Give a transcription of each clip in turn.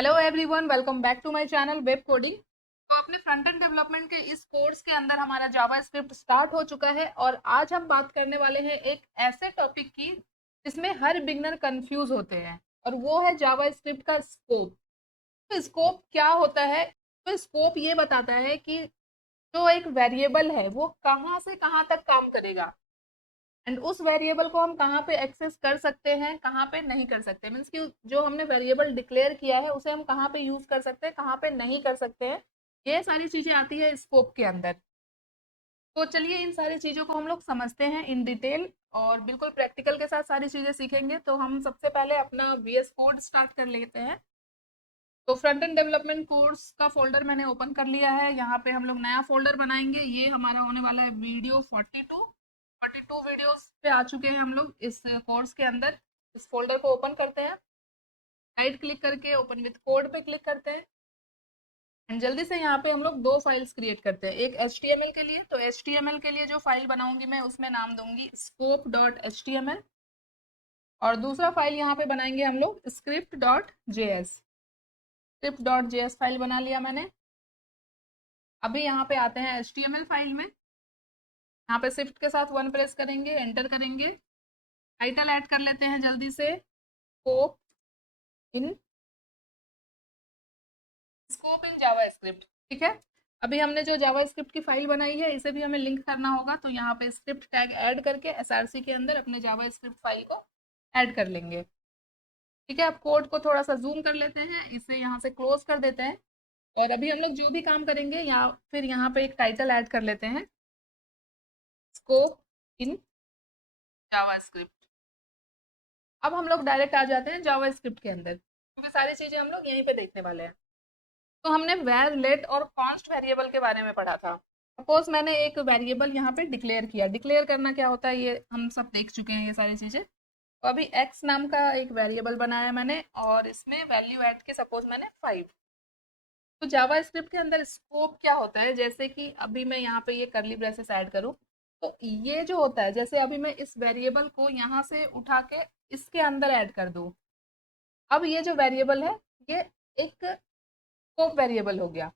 Hello everyone, welcome back to my channel web coding. तो अपने front end development के इस कोर्स के अंदर हमारा जावा स्क्रिप्ट स्टार्ट हो चुका है और आज हम बात करने वाले हैं एक ऐसे टॉपिक की जिसमें हर बिगनर कंफ्यूज होते हैं, और वो है जावा स्क्रिप्ट का स्कोप। तो स्कोप क्या होता है? तो स्कोप ये बताता है कि जो एक वेरिएबल है वो कहाँ से कहाँ तक काम करेगा, एंड उस वेरिएबल को हम कहाँ पे एक्सेस कर सकते हैं, कहाँ पे नहीं कर सकते। मीन्स कि जो हमने वेरिएबल डिक्लेयर किया है उसे हम कहाँ पे यूज कर सकते हैं, कहाँ पे नहीं कर सकते हैं। ये सारी चीजें आती है स्कोप के अंदर। तो चलिए इन सारी चीजों को हम लोग समझते हैं इन डिटेल, और बिल्कुल प्रैक्टिकल के साथ सारी चीजें सीखेंगे। तो हम सबसे पहले अपना वीएस कोड स्टार्ट कर लेते हैं। तो फ्रंट एंड डेवलपमेंट कोर्स का फोल्डर मैंने ओपन कर लिया है। यहाँ पे हम लोग नया फोल्डर बनाएंगे। ये हमारा होने वाला है वीडियो 42 वीडियोस पे आ चुके हैं हम लोग इस कोर्स के अंदर। इस फोल्डर को ओपन करते हैं, राइट क्लिक करके ओपन विथ कोड पे क्लिक करते हैं, एंड जल्दी से यहाँ पे हम लोग दो फाइल्स क्रिएट करते हैं। एक HTML के लिए, तो HTML के लिए जो फाइल बनाऊंगी मैं उसमें नाम दूंगी scope.html, और दूसरा फाइल यहाँ पे बनाएंगे हम लोग script.js। script.js फाइल बना लिया मैंने। अभी यहाँ पे आते हैं HTML फाइल में। यहाँ पे शिफ्ट के साथ 1 प्रेस करेंगे, एंटर करेंगे, टाइटल ऐड कर लेते हैं जल्दी से, स्कोप इन जावा स्क्रिप्ट। ठीक है। अभी हमने जो जावा स्क्रिप्ट की फाइल बनाई है इसे भी हमें लिंक करना होगा, तो यहाँ पे स्क्रिप्ट टैग ऐड करके SRC के अंदर अपने जावा स्क्रिप्ट फाइल को ऐड कर लेंगे। ठीक है। अब कोड को थोड़ा सा जूम कर लेते हैं, इसे यहाँ से क्लोज कर देते हैं, और अभी हम लोग जो भी काम करेंगे या फिर यहाँ पे एक टाइटल ऐड कर लेते हैं, स्कोप इन जावा स्क्रिप्ट। अब हम लोग डायरेक्ट आ जाते हैं जावा स्क्रिप्ट के अंदर, क्योंकि सारी चीजें हम लोग यहीं पे देखने वाले हैं। तो हमने वैर लेट और कॉन्स्ट वेरिएबल के बारे में पढ़ा था। सपोज मैंने एक वेरिएबल यहाँ पे डिक्लेयर किया। डिक्लेयर करना क्या होता है ये हम सब देख चुके हैं, ये सारी चीजें। तो अभी एक्स नाम का एक वेरिएबल बनाया मैंने, और इसमें वैल्यू ऐड की सपोज मैंने 5। तो जावा स्क्रिप्ट के अंदर स्कोप क्या होता है, जैसे कि अभी मैं यहाँ पे ये करली ब्रेसेस ऐड करूँ, तो ये जो होता है, जैसे अभी मैं इस वेरिएबल को यहाँ से उठा के इसके अंदर ऐड कर दूँ, अब ये जो वेरिएबल है ये एक स्कोप वेरिएबल हो गया।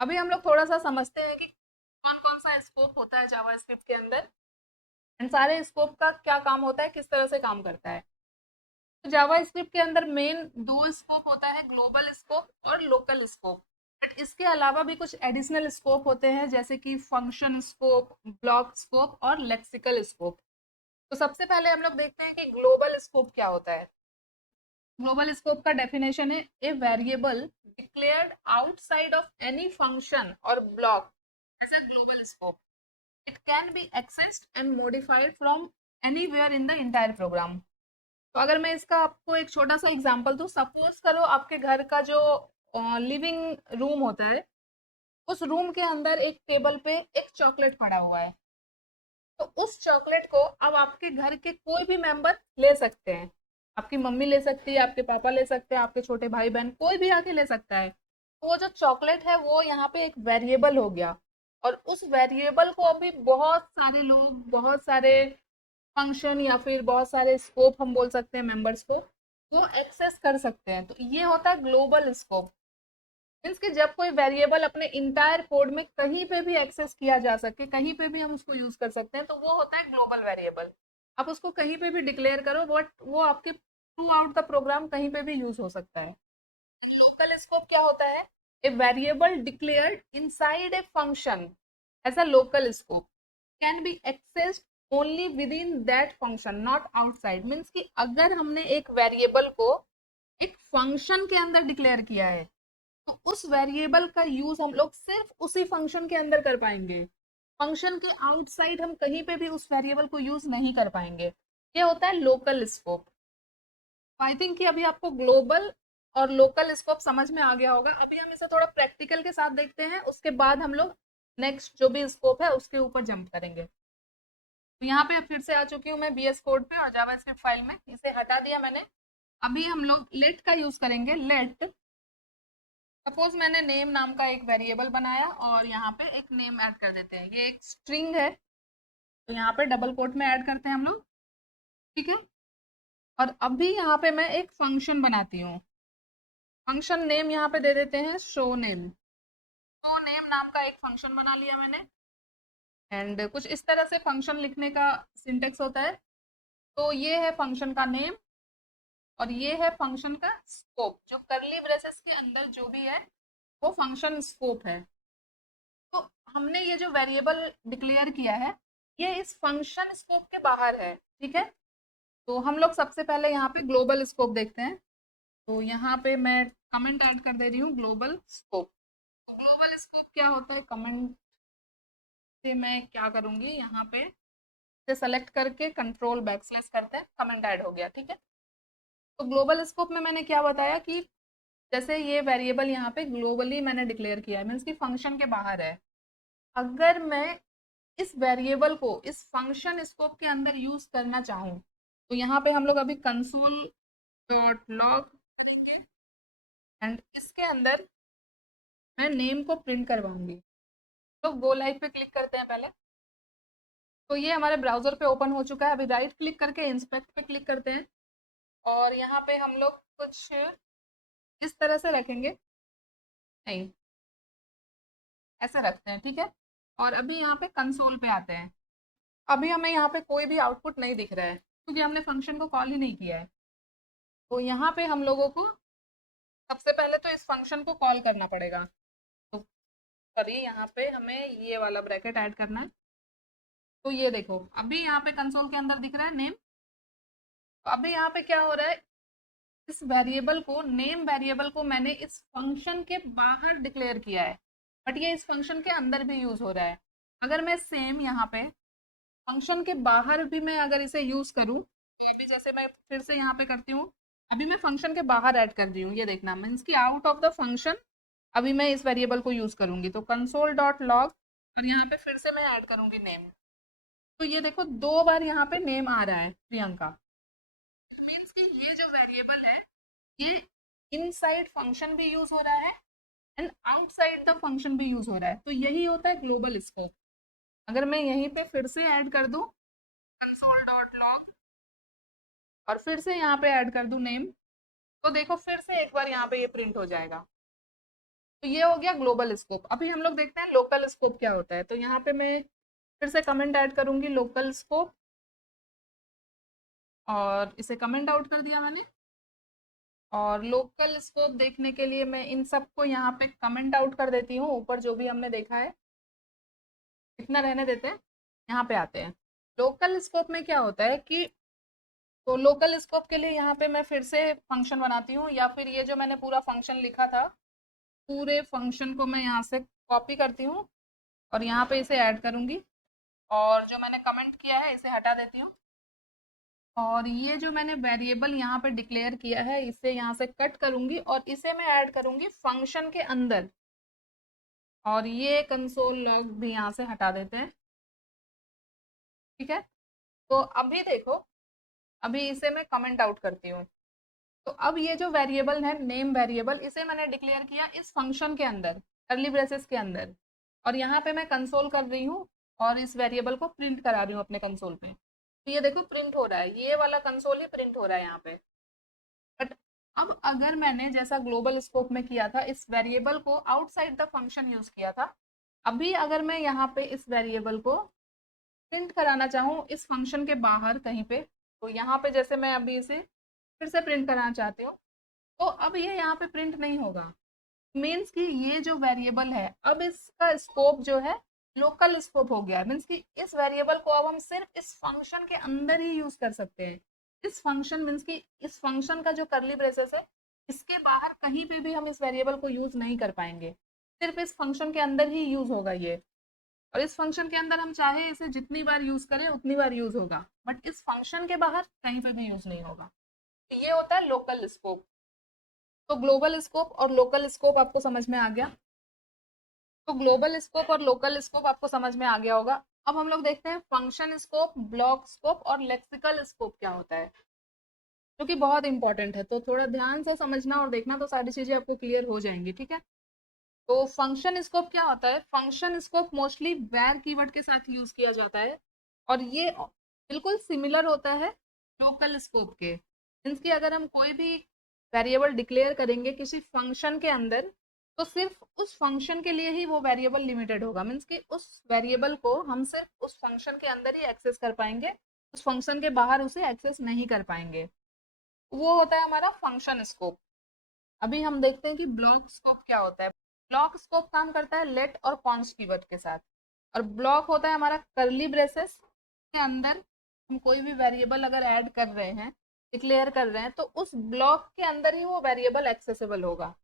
अभी हम लोग थोड़ा सा समझते हैं कि कौन कौन सा स्कोप होता है जावा स्क्रिप्ट के अंदर, एंड सारे स्कोप का क्या काम होता है, किस तरह से काम करता है। तो जावा स्क्रिप्ट के अंदर मेन दो स्कोप होता है, ग्लोबल स्कोप और लोकल स्कोप। इसके अलावा भी कुछ एडिशनल स्कोप होते हैं, जैसे कि फंक्शन स्कोप, ब्लॉक स्कोप और लेक्सिकल स्कोप। तो सबसे पहले हम लोग देखते हैं कि ग्लोबल स्कोप क्या होता है। ग्लोबल स्कोप का डेफिनेशन है a variable declared outside of any function और block as a global scope. It can be accessed and modified from anywhere in the entire program. तो अगर मैं इसका आपको एक छोटा सा एग्जांपल दूं, सपोज करो आपके घर का जो लिविंग रूम होता है, उस रूम के अंदर एक टेबल पे एक चॉकलेट पड़ा हुआ है। तो उस चॉकलेट को अब आपके घर के कोई भी मेंबर ले सकते हैं। आपकी मम्मी ले सकती है, आपके पापा ले सकते हैं, आपके छोटे भाई बहन कोई भी आके ले सकता है। तो वो जो चॉकलेट है वो यहाँ पे एक वेरिएबल हो गया, और उस वेरिएबल को अभी बहुत सारे लोग, बहुत सारे फंक्शन या फिर बहुत सारे स्कोप हम बोल सकते हैं मेंबर्स को, वो एक्सेस कर सकते हैं। तो ये होता है ग्लोबल स्कोप। मीन्स कि जब कोई वेरिएबल अपने इंटायर कोड में कहीं पे भी एक्सेस किया जा सके, कहीं पे भी हम उसको यूज कर सकते हैं, तो वो होता है ग्लोबल वेरिएबल। आप उसको कहीं पे भी डिक्लेयर करो, बट वो आपके थ्रू आउट द प्रोग्राम कहीं पे भी यूज हो सकता है। लोकल स्कोप क्या होता है? A variable declared inside a function as a local scope can be accessed only within that function, not outside. Means कि अगर हमने एक वेरिएबल को एक फंक्शन के अंदर डिक्लेयर किया है, तो उस वेरिएबल का यूज हम लोग सिर्फ उसी फंक्शन के अंदर कर पाएंगे। फंक्शन के आउटसाइड हम कहीं पे भी उस वेरिएबल को यूज नहीं कर पाएंगे। ये होता है लोकल स्कोप। आई थिंक कि अभी आपको ग्लोबल और लोकल स्कोप समझ में आ गया होगा। अभी हम इसे थोड़ा प्रैक्टिकल के साथ देखते हैं, उसके बाद हम लोग नेक्स्ट जो भी स्कोप है उसके ऊपर जंप करेंगे। तो यहाँ पे फिर से आ चुकी हूँ मैं VS कोड पे, और जावास्क्रिप्ट फाइल में इसे हटा दिया मैंने। अभी हम लोग लेट का यूज करेंगे। लेट, सपोज मैंने नेम नाम का एक वेरिएबल बनाया और यहाँ पे एक नेम ऐड कर देते हैं। ये एक स्ट्रिंग है, तो यहाँ पे डबल कोट में ऐड करते हैं हम लोग। ठीक है। और अभी यहाँ पे मैं एक फंक्शन बनाती हूँ। फंक्शन नेम यहाँ पे दे देते हैं शो नेम। शो नेम नाम का एक फंक्शन बना लिया मैंने, एंड कुछ इस तरह से फंक्शन लिखने का सिंटेक्स होता है। तो ये है फंक्शन का नेम और ये है फंक्शन का स्कोप। जो करली ब्रेसेस के अंदर जो भी है वो फंक्शन स्कोप है। तो हमने ये जो वेरिएबल डिक्लेयर किया है ये इस फंक्शन स्कोप के बाहर है, ठीक है। तो हम लोग सबसे पहले यहाँ पे ग्लोबल स्कोप देखते हैं। तो यहाँ पे मैं कमेंट ऐड कर दे रही हूँ ग्लोबल स्कोप। तो ग्लोबल स्कोप क्या होता है, कमेंट से मैं क्या करूँगी, यहाँ पे से सेलेक्ट करके कंट्रोल बैकस्लैश करते हैं, कमेंट ऐड हो गया, ठीक है। तो ग्लोबल स्कोप में मैंने क्या बताया कि जैसे ये वेरिएबल यहाँ पे ग्लोबली मैंने डिक्लेयर किया है, मीन्स कि फंक्शन के बाहर है। अगर मैं इस वेरिएबल को इस फंक्शन स्कोप के अंदर यूज करना चाहूँ तो यहाँ पे हम लोग अभी कंसोल डॉट लॉग करेंगे एंड इसके अंदर मैं नेम को प्रिंट करवाऊंगी। तो गो लाइव पे क्लिक करते हैं पहले। तो ये हमारे ब्राउजर पे ओपन हो चुका है। अभी राइट क्लिक करके इंस्पेक्ट पे क्लिक करते हैं और यहाँ पे हम लोग कुछ इस तरह से रखेंगे, नहीं ऐसे रखते हैं, ठीक है। और अभी यहाँ पे कंसोल पे आते हैं। अभी हमें यहाँ पे कोई भी आउटपुट नहीं दिख रहा है क्योंकि हमने फंक्शन को कॉल ही नहीं किया है। तो यहाँ पे हम लोगों को सबसे पहले तो इस फंक्शन को कॉल करना पड़ेगा। तो करिए, यहाँ पे हमें ये वाला ब्रैकेट ऐड करना है। तो ये देखो अभी यहाँ पे कंसोल के अंदर दिख रहा है नेम। तो अभी यहाँ पे क्या हो रहा है, इस वेरिएबल को, नेम वेरिएबल को मैंने इस फंक्शन के बाहर डिक्लेयर किया है, बट ये इस फंक्शन के अंदर भी यूज हो रहा है। अगर मैं सेम यहाँ पे फंक्शन के बाहर भी मैं अगर इसे यूज करूँ, ये भी जैसे मैं फिर से यहाँ पे करती हूँ, अभी मैं फंक्शन के बाहर ऐड कर रही हूँ, ये देखना मीन्स कि आउट ऑफ द फंक्शन अभी मैं इस वेरिएबल को यूज करूंगी। तो कंसोल डॉट लॉग और यहाँ पे फिर से मैं ऐड करूंगी नेम। तो ये देखो 2 बार यहाँ पे नेम आ रहा है प्रियंका। मीन्स कि ये जो वेरिएबल है ये इनसाइड फंक्शन भी यूज हो रहा है एंड आउटसाइड द फंक्शन भी यूज हो रहा है। तो यही होता है ग्लोबल स्कोप। अगर मैं यहीं पे फिर से ऐड कर दूं कंसोल डॉट लॉग और फिर से यहाँ पे ऐड कर दूं नेम, तो देखो फिर से एक बार यहाँ पे ये प्रिंट हो जाएगा। तो ये हो गया ग्लोबल स्कोप। अभी हम लोग देखते हैं लोकल स्कोप क्या होता है। तो यहाँ पे मैं फिर से कमेंट ऐड करूंगी लोकल स्कोप और इसे कमेंट आउट कर दिया मैंने। और लोकल स्कोप देखने के लिए मैं इन सबको यहाँ पे कमेंट आउट कर देती हूँ। ऊपर जो भी हमने देखा है इतना रहने देते हैं, यहाँ पे आते हैं। लोकल स्कोप में क्या होता है कि, तो लोकल स्कोप के लिए यहाँ पे मैं फिर से फंक्शन बनाती हूँ, या फिर ये जो मैंने पूरा फंक्शन लिखा था पूरे फंक्शन को मैं यहाँ से कॉपी करती हूँ और यहाँ पे इसे ऐड करूँगी और जो मैंने कमेंट किया है इसे हटा देती हूँ। और ये जो मैंने वेरिएबल यहाँ पे डिक्लेयर किया है इसे यहाँ से कट करूँगी और इसे मैं ऐड करूँगी फंक्शन के अंदर। और ये कंसोल लॉग भी यहाँ से हटा देते हैं, ठीक है। तो अभी देखो, अभी इसे मैं कमेंट आउट करती हूँ। तो अब ये जो वेरिएबल है नेम वेरिएबल, इसे मैंने डिक्लेयर किया इस फंक्शन के अंदर, कर्ली ब्रेसेस के अंदर, और यहाँ पे मैं कंसोल कर रही हूँ और इस वेरिएबल को प्रिंट करा रही हूँ अपने कंसोल पे। तो ये देखो प्रिंट हो रहा है, ये वाला कंसोल ही प्रिंट हो रहा है यहाँ पे। बट अब अगर मैंने जैसा ग्लोबल स्कोप में किया था इस वेरिएबल को आउटसाइड द फंक्शन यूज किया था, अभी अगर मैं यहाँ पे इस वेरिएबल को प्रिंट कराना चाहूँ इस फंक्शन के बाहर कहीं पे, तो यहाँ पे जैसे मैं अभी इसे फिर से प्रिंट कराना चाहती हूँ, तो अब ये यहाँ पे प्रिंट नहीं होगा। मीन्स कि ये जो वेरिएबल है अब इसका स्कोप जो है लोकल स्कोप हो गया। मीन्स कि इस वेरिएबल को अब हम सिर्फ इस फंक्शन के अंदर ही यूज कर सकते हैं। इस फंक्शन मीन्स कि इस फंक्शन का जो करली ब्रेसेस है इसके बाहर कहीं पे भी हम इस वेरिएबल को यूज नहीं कर पाएंगे, सिर्फ इस फंक्शन के अंदर ही यूज होगा ये। और इस फंक्शन के अंदर हम चाहे इसे जितनी बार यूज करें उतनी बार यूज होगा, बट इस फंक्शन के बाहर कहीं पे भी यूज नहीं होगा। तो ये होता है लोकल स्कोप। तो ग्लोबल स्कोप और लोकल स्कोप आपको समझ में आ गया। तो ग्लोबल स्कोप और लोकल स्कोप आपको समझ में आ गया होगा। अब हम लोग देखते हैं फंक्शन स्कोप, ब्लॉक स्कोप और लेक्सिकल स्कोप क्या होता है, जो कि बहुत इंपॉर्टेंट है। तो थोड़ा ध्यान से समझना और देखना तो सारी चीजें आपको क्लियर हो जाएंगी, ठीक है। तो फंक्शन स्कोप क्या होता है, function scope mostly var keyword के साथ यूज किया जाता है और ये बिल्कुल सिमिलर होता है लोकल स्कोप के। मीन्स कि अगर हम कोई भी वेरिएबल डिक्लेयर करेंगे किसी फंक्शन के अंदर, तो सिर्फ उस फंक्शन के लिए ही वो वेरिएबल लिमिटेड होगा। मीन्स कि उस वेरिएबल को हम सिर्फ उस फंक्शन के अंदर ही एक्सेस कर पाएंगे, उस फंक्शन के बाहर उसे एक्सेस नहीं कर पाएंगे। वो होता है हमारा फंक्शन स्कोप। अभी हम देखते हैं कि ब्लॉक स्कोप क्या होता है। ब्लॉक स्कोप काम करता है लेट और कॉन्स्ट कीवर्ड के साथ, और ब्लॉक होता है हमारा कर्ली ब्रेसेस के अंदर हम कोई भी वेरिएबल अगर ऐड कर रहे हैं, डिक्लेयर कर रहे हैं, तो उस ब्लॉक के अंदर ही वो वेरिएबल एक्सेसिबल होगा,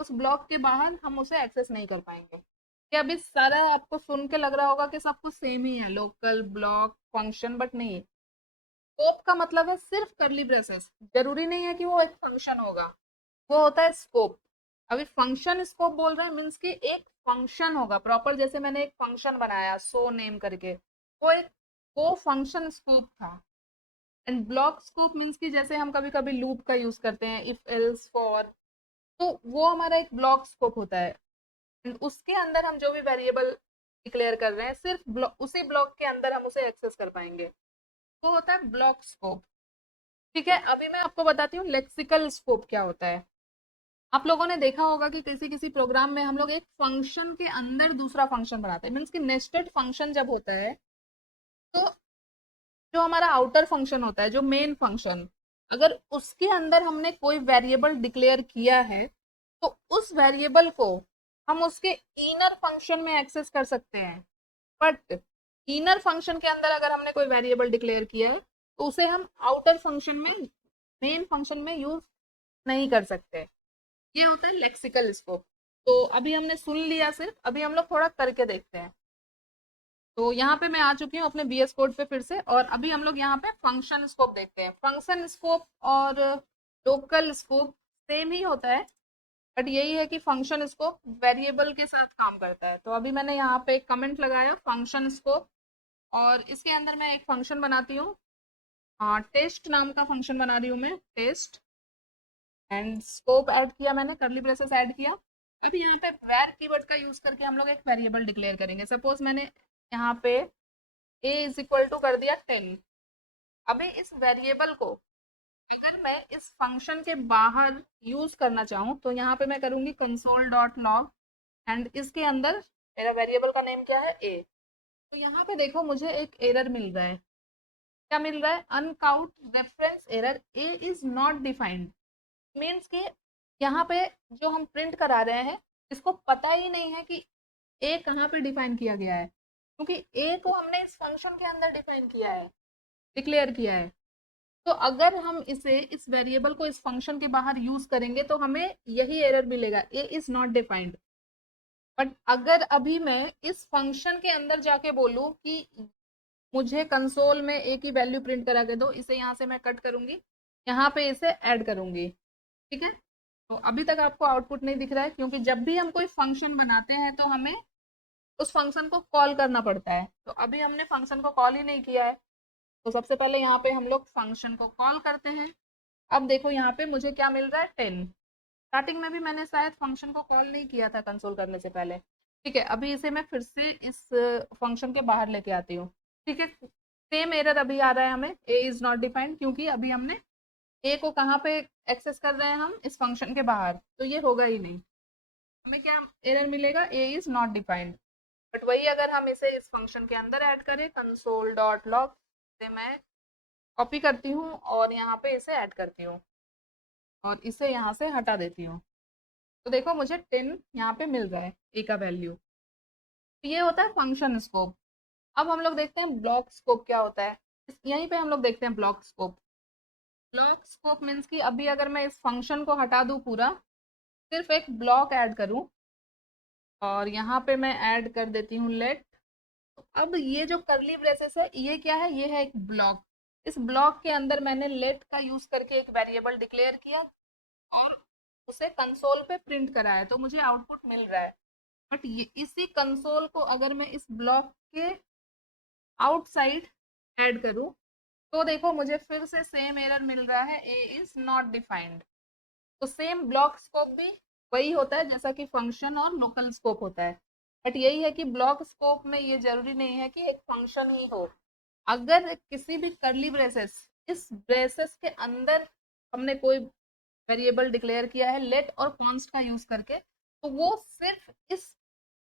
उस ब्लॉक के बाहर हम उसे एक्सेस नहीं कर पाएंगे। क्या अभी सारा आपको सुन के लग रहा होगा कि सब कुछ सेम ही है, लोकल, ब्लॉक, फंक्शन, बट नहीं। स्कोप का मतलब है सिर्फ कर्ली ब्रेसेस, जरूरी नहीं है कि वो एक फंक्शन होगा, वो होता है स्कोप। अभी फंक्शन स्कोप बोल रहे हैं मीन्स कि एक फंक्शन होगा प्रॉपर, जैसे मैंने एक फंक्शन बनाया सो नेम करके, वो एक वो फंक्शन स्कोप था। एंड ब्लॉक स्कोप मीन्स कि जैसे हम कभी कभी लूप का यूज करते हैं, इफ एल्स फॉर, तो वो हमारा एक ब्लॉक स्कोप होता है। एंड उसके अंदर हम जो भी वेरिएबल डिक्लेयर कर रहे हैं, सिर्फ उसी ब्लॉक के अंदर हम उसे एक्सेस कर पाएंगे, वो होता है ब्लॉक स्कोप। ठीक है, अभी मैं आपको बताती हूँ लेक्सिकल स्कोप क्या होता है। आप लोगों ने देखा होगा कि किसी किसी प्रोग्राम में हम लोग एक फंक्शन के अंदर दूसरा फंक्शन बनाते हैं, मीन्स कि नेस्टेड फंक्शन जब होता है, तो जो हमारा आउटर फंक्शन होता है, जो मेन फंक्शन, अगर उसके अंदर हमने कोई वेरिएबल डिक्लेयर किया है, तो उस वेरिएबल को हम उसके इनर फंक्शन में एक्सेस कर सकते हैं। बट इनर फंक्शन के अंदर अगर हमने कोई वेरिएबल डिक्लेयर किया है, तो उसे हम आउटर फंक्शन में, मेन फंक्शन में यूज नहीं कर सकते। ये होता है लेक्सिकल स्कोप। तो अभी हमने सुन लिया सिर्फ, अभी हम लोग थोड़ा करके देखते हैं। तो यहाँ पे मैं आ चुकी हूँ अपने बीएस कोड पे फिर से, और अभी हम लोग यहाँ पे फंक्शन स्कोप देखते हैं। फंक्शन स्कोप और लोकल स्कोप सेम ही होता है, बट यही है कि फंक्शन स्कोप वेरिएबल के साथ काम करता है। तो अभी मैंने यहाँ पे एक कमेंट लगाया फंक्शन स्कोप, और इसके अंदर मैं एक फंक्शन बनाती हूँ, टेस्ट नाम का फंक्शन बना रही हूँ मैं, टेस्ट। एंड स्कोप ऐड किया मैंने, कर्ली ब्रेसेस ऐड किया। अभी यहाँ पे वैर कीवर्ड का यूज करके हम लोग एक वेरिएबल डिक्लेयर करेंगे। सपोज मैंने यहाँ पे a इज इक्वल टू कर दिया 10। अभी इस वेरिएबल को अगर मैं इस फंक्शन के बाहर यूज करना चाहूँ, तो यहाँ पे मैं करूंगी कंसोल डॉट लॉग, एंड इसके अंदर मेरा वेरिएबल का नेम क्या है, a। तो यहाँ पे देखो मुझे एक एरर मिल रहा है। क्या मिल रहा है, uncount reference error, a is not defined. Means कि यहाँ पे जो हम प्रिंट करा रहे हैं, इसको पता ही नहीं है कि ए कहाँ पे डिफाइन किया गया है, क्योंकि ए को हमने इस फंक्शन के अंदर डिफाइन किया है, डिक्लेयर किया है। तो अगर हम इसे, इस वेरिएबल को इस फंक्शन के बाहर यूज करेंगे, तो हमें यही एरर मिलेगा, ए इज नॉट डिफाइंड। बट अगर अभी मैं इस फंक्शन के अंदर जाके बोलूँ कि मुझे कंसोल में ए की वैल्यू प्रिंट करा के दो, इसे यहाँ से मैं कट करूंगी, यहाँ पे इसे ऐड करूंगी। ठीक है, तो अभी तक आपको आउटपुट नहीं दिख रहा है, क्योंकि जब भी हम कोई फंक्शन बनाते हैं तो हमें उस फंक्शन को कॉल करना पड़ता है। तो अभी हमने फंक्शन को कॉल ही नहीं किया है, तो सबसे पहले यहाँ पे हम लोग फंक्शन को कॉल करते हैं। अब देखो यहाँ पे मुझे क्या मिल रहा है, 10। स्टार्टिंग में भी मैंने शायद फंक्शन को कॉल नहीं किया था कंसोल करने से पहले। ठीक है, अभी इसे मैं फिर से इस फंक्शन के बाहर लेके आती हूँ। ठीक है, सेम एरर अभी आ रहा है हमें, ए इज नॉट डिफाइंड, क्योंकि अभी हमने ए को कहाँ पे एक्सेस कर रहे हैं, हम इस फंक्शन के बाहर, तो ये होगा ही नहीं। हमें क्या एरर मिलेगा, ए इज नॉट डिफाइंड। बट वही अगर हम इसे इस फंक्शन के अंदर ऐड करें, कंसोल डॉट लॉग से मैं कॉपी करती हूँ और यहाँ पे इसे ऐड करती हूँ, और इसे यहाँ से हटा देती हूँ, तो देखो मुझे 10 यहाँ पे मिल रहा है, ए का वैल्यू। तो ये होता है फंक्शन स्कोप। अब हम लोग देखते हैं ब्लॉक स्कोप क्या होता है। यहीं पे हम लोग देखते हैं block scope. Block scope means कि अभी अगर मैं इस फंक्शन को हटा दूँ पूरा, सिर्फ एक ब्लॉक ऐड करूँ, और यहाँ पे मैं ऐड कर देती हूँ लेट। अब ये जो करली ब्रेसेस है, ये क्या है, ये है एक ब्लॉक। इस ब्लॉक के अंदर मैंने लेट का यूज करके एक वेरिएबल डिक्लेयर किया और उसे कंसोल पे प्रिंट करा है, तो मुझे आउटपुट मिल रहा है। बट ये इसी कंसोल को अगर मैं इस ब्लॉक के आउटसाइड ऐड करूँ, तो देखो मुझे फिर से सेम एरर मिल रहा है, ए इज नॉट डिफाइंड। तो सेम ब्लॉक स्कोप भी वही होता है जैसा कि फंक्शन और लोकल स्कोप होता है। बट यही है कि ब्लॉक स्कोप में ये जरूरी नहीं है कि एक फंक्शन ही हो। अगर किसी भी करली ब्रेसेस, इस ब्रेसेस के अंदर हमने कोई वेरिएबल डिक्लेयर किया है लेट और कॉन्स्ट का यूज करके, तो वो सिर्फ इस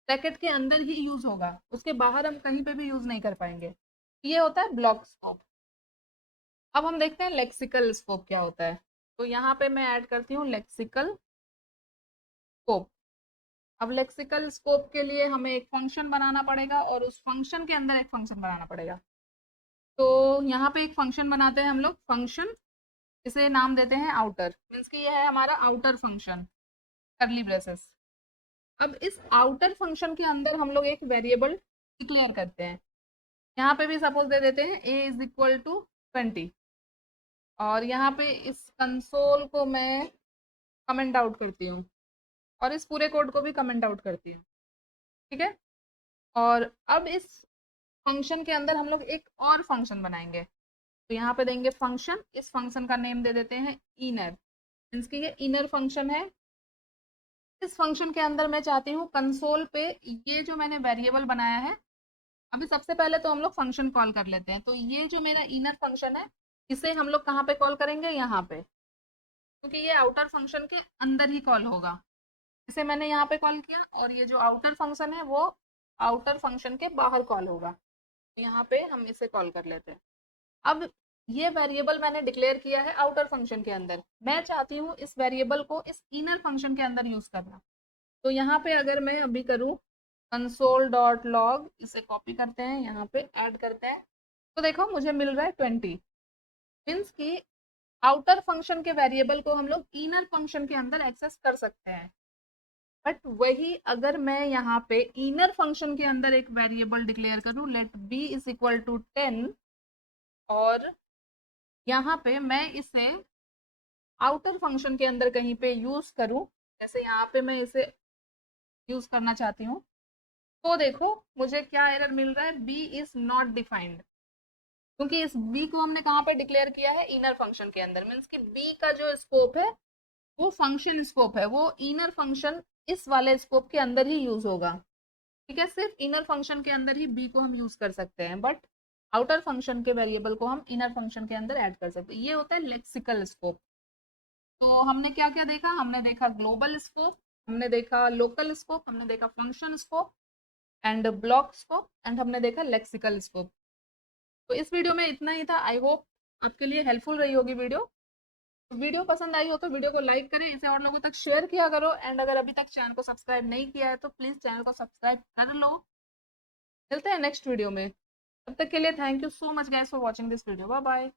ब्रैकेट के अंदर ही यूज होगा, उसके बाहर हम कहीं पे भी यूज नहीं कर पाएंगे। ये होता है ब्लॉक स्कोप। अब हम देखते हैं लेक्सिकल स्कोप क्या होता है। तो यहाँ पे मैं ऐड करती हूँ लेक्सिकल स्कोप। अब लेक्सिकल स्कोप के लिए हमें एक फंक्शन बनाना पड़ेगा और उस फंक्शन के अंदर एक फंक्शन बनाना पड़ेगा। तो यहाँ पे एक फंक्शन बनाते हैं हम लोग, फंक्शन, इसे नाम देते हैं आउटर, मीन्स कि ये है हमारा आउटर फंक्शन, करली ब्रेसेस। अब इस आउटर फंक्शन के अंदर हम लोग एक वेरिएबल डिक्लेयर करते हैं। यहाँ पे भी सपोज दे देते हैं a इज इक्वल टू 20, और यहाँ पे इस कंसोल को मैं कमेंट आउट करती हूँ और इस पूरे कोड को भी कमेंट आउट करती हूँ, ठीक है। और अब इस फंक्शन के अंदर हम लोग एक और फंक्शन बनाएंगे। तो यहाँ पे देंगे फंक्शन, इस फंक्शन का नेम दे देते हैं इनर, मीन्स कि ये इनर फंक्शन है। इस फंक्शन के अंदर मैं चाहती हूँ कंसोल पे ये जो मैंने वेरिएबल बनाया है, अभी सबसे पहले तो हम लोग फंक्शन कॉल कर लेते हैं। तो ये जो मेरा इनर फंक्शन है, इसे हम लोग कहाँ पे कॉल करेंगे, यहाँ पे, क्योंकि ये आउटर फंक्शन के अंदर ही कॉल होगा। इसे मैंने यहाँ पे कॉल किया, और ये जो आउटर फंक्शन है वो आउटर फंक्शन के बाहर कॉल होगा। यहाँ पे हम इसे कॉल कर लेते हैं। अब ये वेरिएबल मैंने डिक्लेयर किया है आउटर फंक्शन के अंदर, मैं चाहती हूँ इस वेरिएबल को इस इनर फंक्शन के अंदर यूज करना। तो यहाँ पे अगर मैं अभी करूँ console.log, इसे कॉपी करते हैं, यहाँ पे ऐड करते हैं, तो देखो मुझे मिल रहा है 20, मीन्स कि आउटर फंक्शन के वेरिएबल को हम लोग इनर फंक्शन के अंदर एक्सेस कर सकते हैं। बट वही अगर मैं यहाँ पे इनर फंक्शन के अंदर एक वेरिएबल डिक्लेयर करूँ, let B is equal to 10, और यहाँ पे मैं इसे आउटर फंक्शन के अंदर कहीं पे यूज करूँ, जैसे यहाँ पे मैं इसे यूज करना चाहती हूँ, तो देखो मुझे क्या एरर मिल रहा है, बी इज नॉट डिफाइंड, क्योंकि इस बी को हमने कहाँ पे डिक्लेयर किया है, इनर फंक्शन के अंदर। मीन्स कि बी का जो स्कोप है वो फंक्शन स्कोप है, वो इनर फंक्शन इस वाले स्कोप के अंदर ही यूज होगा, ठीक है। सिर्फ इनर फंक्शन के अंदर ही बी को हम यूज कर सकते हैं, बट आउटर फंक्शन के वेरिएबल को हम इनर फंक्शन के अंदर ऐड कर सकते हैं। ये होता है लेक्सिकल स्कोप। तो हमने क्या क्या देखा, हमने देखा ग्लोबल स्कोप, हमने देखा लोकल स्कोप, हमने देखा function scope and block scope, and हमने देखा लेक्सिकल स्कोप। तो इस वीडियो में इतना ही था। आई होप आपके लिए हेल्पफुल रही होगी वीडियो। तो वीडियो पसंद आई हो तो वीडियो को लाइक करें, इसे और लोगों तक शेयर किया करो, एंड अगर अभी तक चैनल को सब्सक्राइब नहीं किया है तो प्लीज चैनल को सब्सक्राइब कर लो। मिलते हैं नेक्स्ट वीडियो में, तब तक के लिए thank you so much guys for watching this video. Bye bye.